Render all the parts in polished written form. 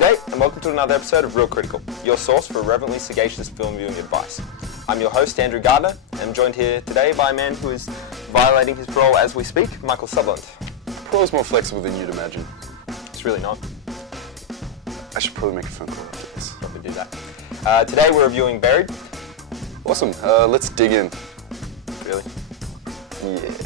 G'day and welcome to another episode of Real Critical, your source for irreverently sagacious film viewing advice. I'm your host, Andrew Gardner, and I'm joined here today by a man who is violating his parole as we speak, Michael Sutherland. Parole's more flexible than you'd imagine. It's really not. I should probably make a phone call after this. Probably do that. Today we're reviewing Buried. Awesome. Let's dig in. Really? Yeah.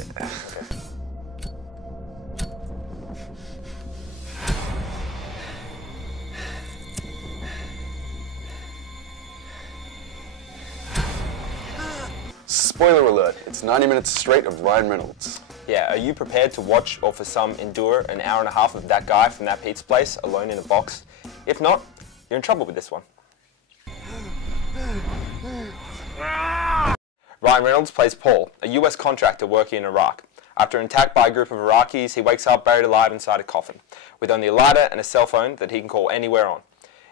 Spoiler alert, it's 90 minutes straight of Ryan Reynolds. Yeah, are you prepared to watch or for some endure an hour and a half of that guy from that pizza place alone in a box? If not, you're in trouble with this one. Ryan Reynolds plays Paul, a US contractor working in Iraq. After an attack by a group of Iraqis, he wakes up buried alive inside a coffin, with only a lighter and a cell phone that he can call anywhere on.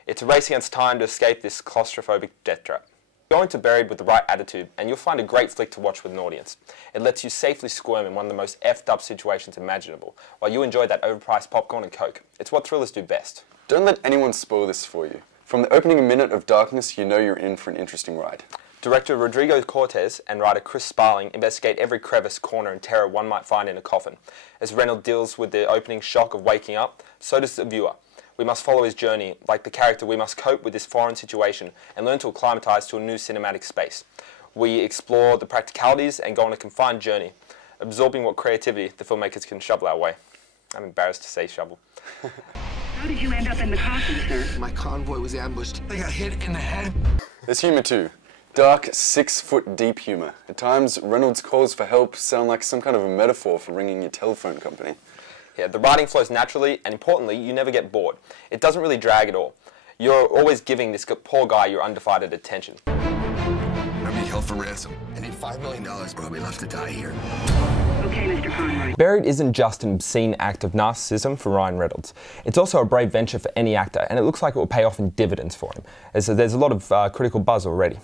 It's a race against time to escape this claustrophobic death trap. Go into Buried with the right attitude and you'll find a great flick to watch with an audience. It lets you safely squirm in one of the most effed up situations imaginable, while you enjoy that overpriced popcorn and Coke. It's what thrillers do best. Don't let anyone spoil this for you. From the opening minute of darkness, you know you're in for an interesting ride. Director Rodrigo Cortés and writer Chris Sparling investigate every crevice, corner and terror one might find in a coffin. As Reynolds deals with the opening shock of waking up, so does the viewer. We must follow his journey. Like the character, we must cope with this foreign situation and learn to acclimatise to a new cinematic space. We explore the practicalities and go on a confined journey, absorbing what creativity the filmmakers can shovel our way. I'm embarrassed to say shovel. How did you end up in the coffin, sir? My convoy was ambushed. I got hit in the head. There's humour too. Dark, 6-foot deep humour. At times, Reynolds' calls for help sound like some kind of a metaphor for ringing your telephone company. Yeah, the writing flows naturally, and importantly, you never get bored. It doesn't really drag at all. You're always giving this poor guy your undivided attention. I'm being held for ransom. I need $5 million or I'll be left to die here. Okay, Mr. Conroy. Buried isn't just an obscene act of narcissism for Ryan Reynolds. It's also a brave venture for any actor, and it looks like it will pay off in dividends for him, as there's a lot of critical buzz already.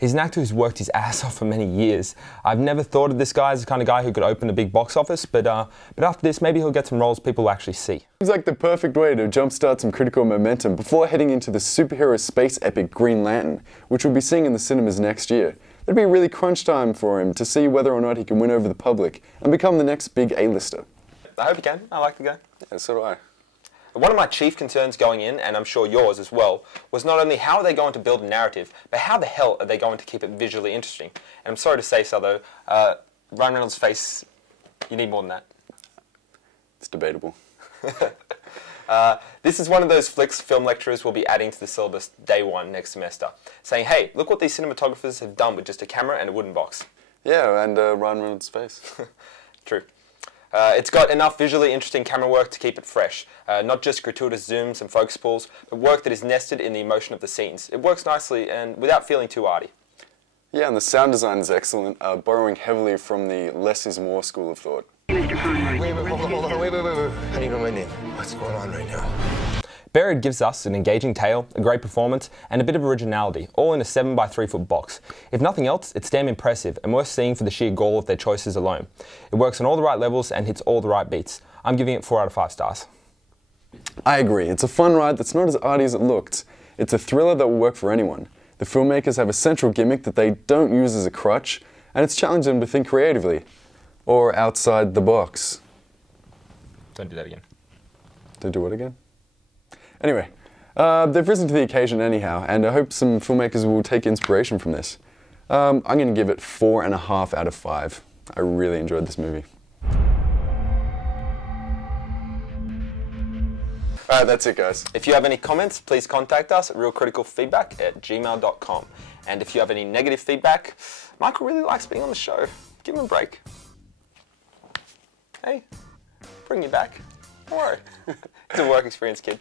He's an actor who's worked his ass off for many years. I've never thought of this guy as the kind of guy who could open a big box office, but after this, maybe he'll get some roles people will actually see. Seems like the perfect way to jumpstart some critical momentum before heading into the superhero space epic Green Lantern, which we'll be seeing in the cinemas next year. It'd be really crunch time for him to see whether or not he can win over the public and become the next big A-lister. I hope he can. I like the guy. Yeah, so do I. One of my chief concerns going in, and I'm sure yours as well, was not only how are they going to build a narrative, but how the hell are they going to keep it visually interesting? And I'm sorry to say so though, Ryan Reynolds' face, you need more than that. It's debatable. This is one of those flicks film lecturers will be adding to the syllabus day one next semester, saying, hey, look what these cinematographers have done with just a camera and a wooden box. Yeah, and Ryan Reynolds' face. True. It's got enough visually interesting camera work to keep it fresh. Not just gratuitous zooms and focus pulls, but work that is nested in the emotion of the scenes. It works nicely and without feeling too arty. Yeah, and the sound design is excellent, borrowing heavily from the less is more school of thought. Mr. Conroy. Wait, hold on, wait. I need to know my name. What's going on right now? Buried gives us an engaging tale, a great performance, and a bit of originality, all in a 7 by 3 foot box. If nothing else, it's damn impressive and worth seeing for the sheer gall of their choices alone. It works on all the right levels and hits all the right beats. I'm giving it 4 out of 5 stars. I agree. It's a fun ride that's not as arty as it looked. It's a thriller that will work for anyone. The filmmakers have a central gimmick that they don't use as a crutch, and it's challenged them to think creatively. Or outside the box. Don't do that again. Don't do what again? Anyway, they've risen to the occasion anyhow, and I hope some filmmakers will take inspiration from this. I'm going to give it 4.5 out of 5. I really enjoyed this movie. Alright, that's it guys. If you have any comments, please contact us at realcriticalfeedback@gmail.com. And if you have any negative feedback, Michael really likes being on the show. Give him a break. Hey, bring you back. Don't worry. It's a work experience, kid.